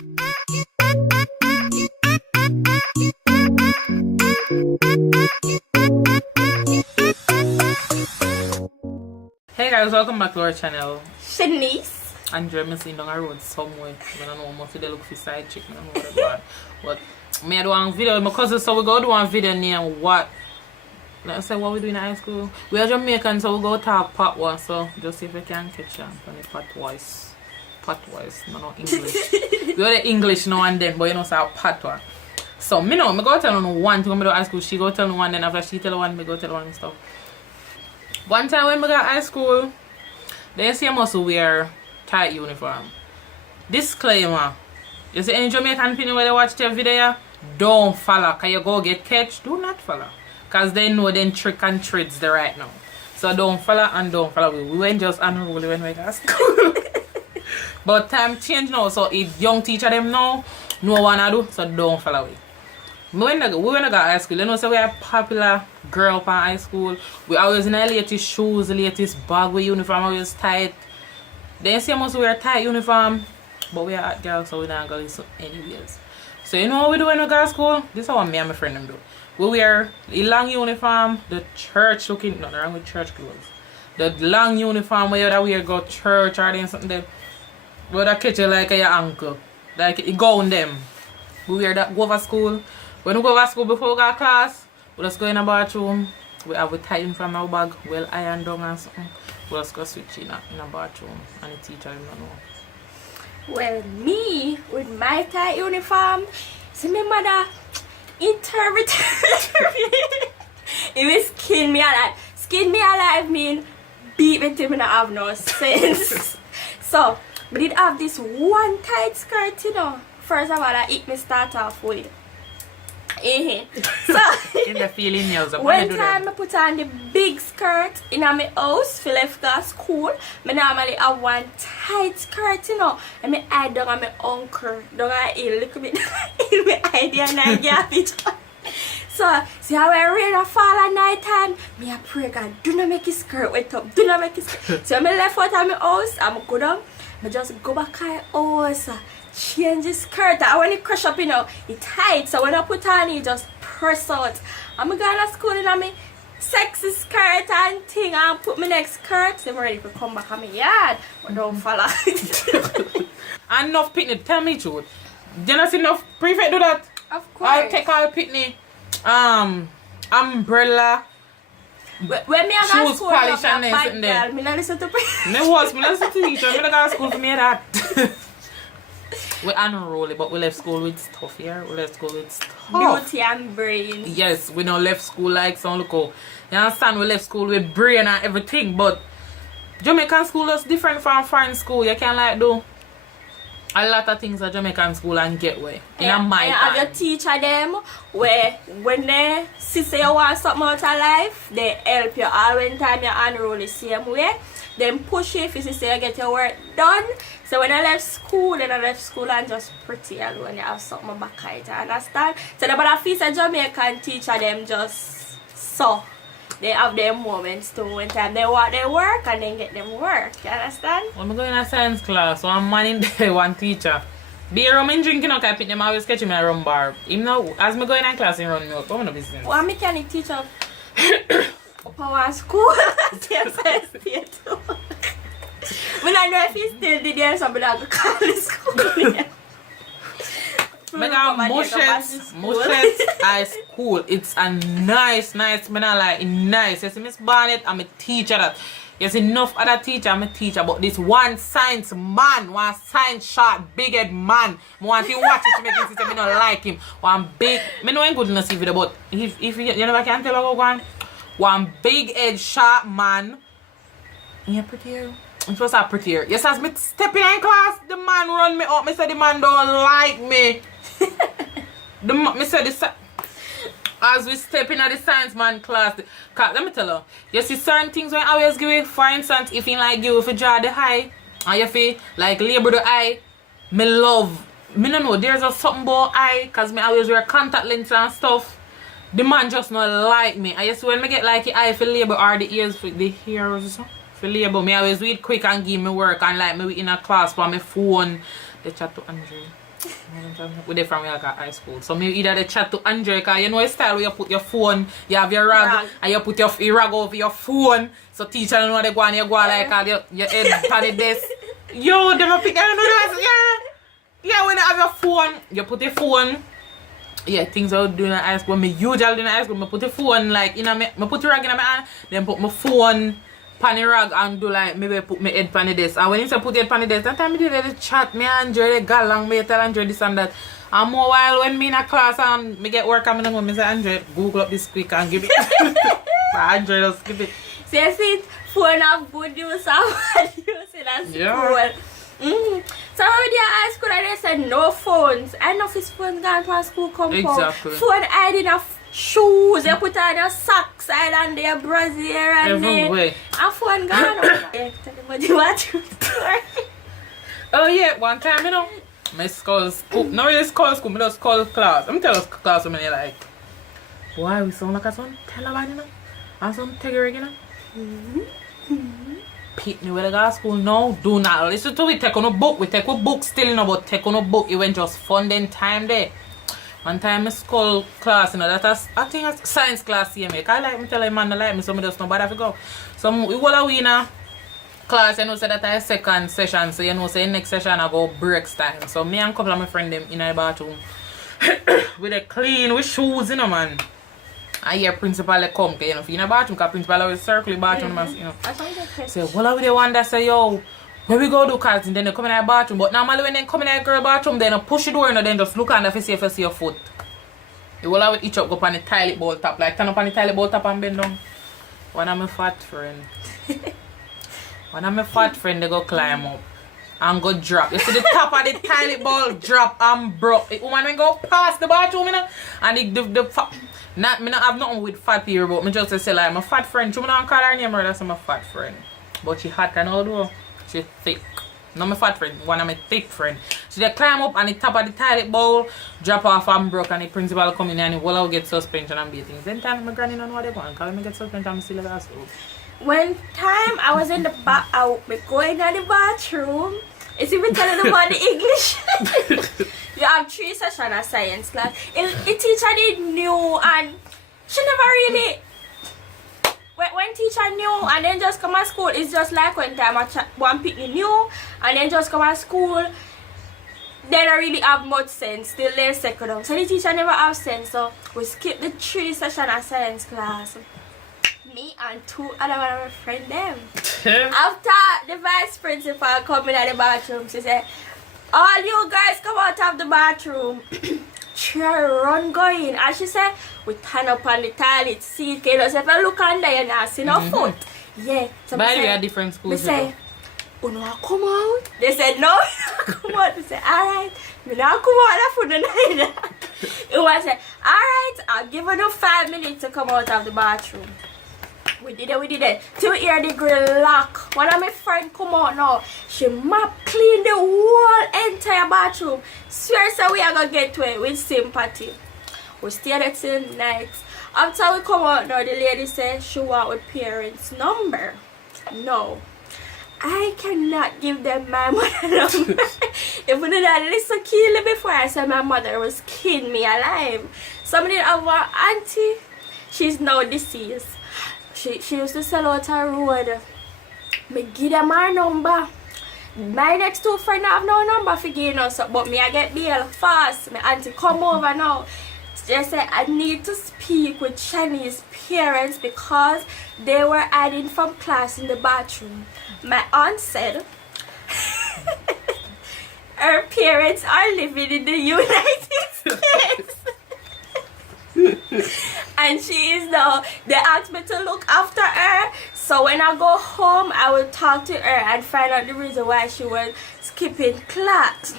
Hey guys, welcome back to our channel. Shanice. Andre, I'm sitting down a road somewhere. I don't know much of the look for side chick. I don't know what they're But me I do one video with my cousin, so we go do one video near what. Let's say what we do in high school. We are Jamaican, so we go talk Part2, so just see if we can catch on the Part2. Part2, no English. We are the English now and then, but you know say Part2. So me know, me go tell on one thing when me do high school, she go tell me one, then after she tell one, me go tell one and stuff. One time when we got high school, they see I must wear tight uniform. Disclaimer. You see any Jamaican people when they watch the video, don't follow. Cause you go get catch, do not follow. Cause they know them trick and tricks there right now. So don't follow and don't follow. We went just unruly when we got school. But time change now, so if young teacher them know wanna do, so don't follow it. When we went to high school, you know, so we are popular girl up in high school. We always in our latest shoes, latest bag with uniform, always tight. Then see us wear tight uniform, but we are hot girls, so we don't go listen anyways. So you know what we do when we go to school? This is what me and my friend them do. We wear the long uniform, the church looking, nothing wrong with church clothes. The long uniform where you wear go church or then something there. But that catch you like your ankle. Like it go on them. We wear that go over school. When we go over school before we go to class, we just go in the bathroom. We have a tight uniform in our bag, well ironed down and something. We just go switch in the bathroom and the teacher don't know. Well, me with my tight uniform, see my mother interpreted it will skin me alive. Skin me alive mean beat me till me not have no sense. So, I did have this one tight skirt, you know. First of all, it me start off with. So in the feeling nails, one time I put on the big skirt in my house for left go school. I normally have one tight skirt, you know, and I hide down on my uncle. Down a hill, look at me in my idea and I get it. So, see how I rain or fall at night time, me I pray God, do not make his skirt wet up, do not make his skirt. So I left out of my house, I go down, I just go back to my house. Change the skirt. And when it crush up, you know, it tight. So when I put on it, just press out. I'm going to school in my sexy skirt and thing and put my next skirt. So I'm ready to come back on my yard. But don't follow. Enough picnic. Tell me the truth. Do you not see enough prefect do that? Of course. I'll take all picnic. Umbrella. When me I go shoes school, polish I'm and a sitting bad there. girl. Me not listen to Me listen to teacher. Me not go to school for me that. We unroll it, but we left school with stuff here. We left school with stuff. Beauty and brain. Yes, we don't left school like some look out. You understand? We left school with brain and everything, but Jamaican school is different from foreign school. You can like do a lot of things at Jamaican school and get way. Yeah, In my and time. have your teacher them where when they see say you want something out of life, they help you all when time you unroll the same way. Then push you if you say you get your work done. So when I left school, then I left school and just pretty alone. You have something back height, you understand? So the other fees a Jamaican teacher them just so they have their moments too when time they want their work and then get them work. You understand? When I go in a science class, so I'm man in there, one teacher. Be a rum and drinking up, I pick them always catch me a rum bar. Even though as me go in a class and run me up, I'm no business. Well, mechanic teacher up our school. We don't know if he still did there, so we don't call the school. I got Moshes High School. It's a nice, me not like nice. You see, Miss Barnett, I'm a teacher that. Yes, enough other teacher, I'm a teacher, but this one science man, one science short, big head man, I want to watch it to make him say I don't like him. One big, I know I'm good enough video, but if you never can tell about one big head short man. Yeah, prettier. I'm supposed to have prettier. Yes, as me step in class, the man run me up. Me say the man don't like me. Me say this. As we step in at the science man class, let me tell you, you see certain things when I always give it. For instance, if you like you, if you draw the eye, and you feel like label the eye, me love. Me no know, there's a something about eye, cause me always wear contact lenses and stuff. The man just not like me. I just when me get like the eye for label or the ears for the hairs or something. For label, me always read quick and give me work and like me in a class for my phone. They chat to Andre. We there from like high school. So maybe either they chat to Andre, because you know his style where you put your phone, you have your rag, and you put your rag over your phone. So teacher don't know they go and you go like your head on the desk. Yo, them a pick, I don't know that. Yeah, when you have your phone, you put your phone. Yeah, things I would do in high school. Me usually do in high school, I put the phone like in me put the rag in my hand, then put my phone pan the rag and do like maybe put my head pan the desk. And when you say put your head pan the desk, that time I did the chat, me and Andre they got along, me tell Andre this and that. And more while when me in a class and me get work and me say Andre, Google up this quick and give it. But Andre just give it. So you see, phone have good use and bad use, that's cool. So when we did high school and they said no phones. I know if his phone gone to a school compound. Exactly. Phone hiding of shoes, they put on their socks side and their brassiere and everywhere. And phone gone. Tell them what you want to do. Oh yeah, one time you know, my school school. No, it's called school, me just call class. I'm telling class when they like, why we sound like a son tell you know? And some tegger, you know? Pit me with a girl school now, do not listen to it. Take on a book, we take a book still, you know, but take on a book, it went just fun then time there. One time in school class, you know, I think that's science class here, make. I like me tell a man I like me, so me just know bad if I go. So we will in a class, you know, say that I second session, so you know, say next session I go breaks time. So me and a couple of my friends them in the bathroom with a clean with shoes, you know, man. I hear principal come, you know, if you're in a bathroom, because principal always circle the bathroom, you know. So, what are the one that say, yo, where we go do cards, and then they come in the bathroom. But normally when they come in the girl bathroom, they don't push the door, you know, then just look under to see if you see your foot. You will always each up, go up on the toilet bowl top, like turn up on the toilet bowl top and bend down. One of my fat friend. They go climb up and go drop. You see the top of the toilet bowl drop and broke. The woman will go past the bathroom, you know, and not me not have nothing with fat people, but me just say like my fat friend. You don't call her name, or that's my fat friend. But she hot and all though. She thick. Not my fat friend, one of my thick friend. So they climb up and the top of the toilet bowl, drop off and broke, and the principal come in and he will get suspension and beatings. Then time my granny don't know what they want, because me get suspension and still at school. One time I was in the going to the bathroom. Is even telling about the English? You have 3 sessions of science class. The teacher did new and she never really. When teacher new and then just come to school, it's just like when time one pick new and then just come to school. They don't really have much sense till they're second. So the teacher never have sense. So we skip the 3 sessions of science class. Me and 2 other one of my friends them. After the vice principal come in at the bathroom, she said, all you guys come out of the bathroom. Try run going. And she said, we turn up on the toilet seat. You know, so if I look under you now, see no foot. Yeah. So by the way, at different schools. They say, you know, come out. They said, no, come out. They said, alright. Me now come out for the night. It was said, alright, I'll give you 5 minutes to come out of the bathroom. We did it. Till hear the grill lock. One of my friends come out now. She map clean the whole entire bathroom. Swear so we are gonna get to it with sympathy. We stay there till night. After we come out now, the lady said she want with parents' number. No. I cannot give them my mother number. Even though that listen kill me before I said my mother was killing me alive. Somebody of our auntie, she's now deceased. She used to sell out her road. Me give them her number. My next 2 friends have no number for giving us up, but me I get bail fast. My auntie come over now. They say I need to speak with Shani's parents because they were hiding from class in the bathroom. My aunt said her parents are living in the United States. And she is now, they asked me to look after her, so when I go home I will talk to her and find out the reason why she was skipping class.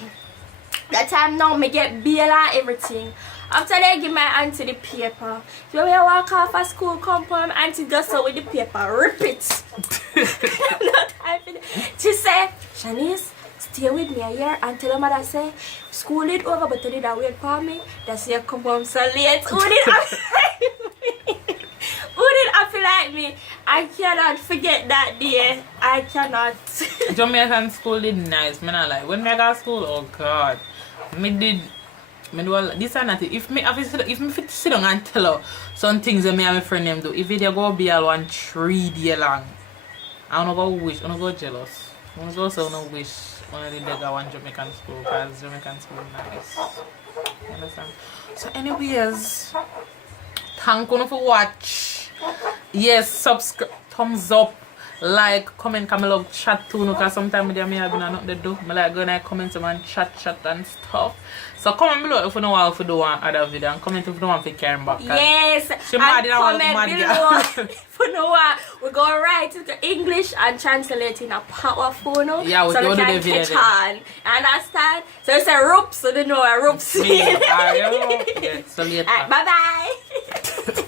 That time now me get bail and everything. After they give my auntie the paper, so when I walk off a school compound, auntie does so with the paper, rip it. No time for that. She said, Shanice, stay with me a year and tell her mother say school is over, but you did not wait for me. That's you come home so late. Who did happy like me? I cannot forget that day. I cannot. Jamaican school did nice, man. I like when I got school, oh god. Me did. Me do this and that. If me sit down and tell her some things that me and my friend them do, if video go be all 3 day long, I don't go wish, I don't go jealous. I don't go say I don't wish one of the day go one Jamaican school because Jamaican school is nice. You understand? So anyways, thank you for watch. Yes, subscribe, thumbs up, like, comment, because I love chat too, because sometimes I have nothing to do. I like going to comment and chat and stuff. So comment below if you know what to do one other video, and comment if you don't want to carry back. Yes, she and comment below if you know what. We're going to write it to English and translate in a powerful, no? Yeah, we so do we can the video catch on. Understand? So it's a rope, so they know a rope. Yeah, so later. Bye-bye.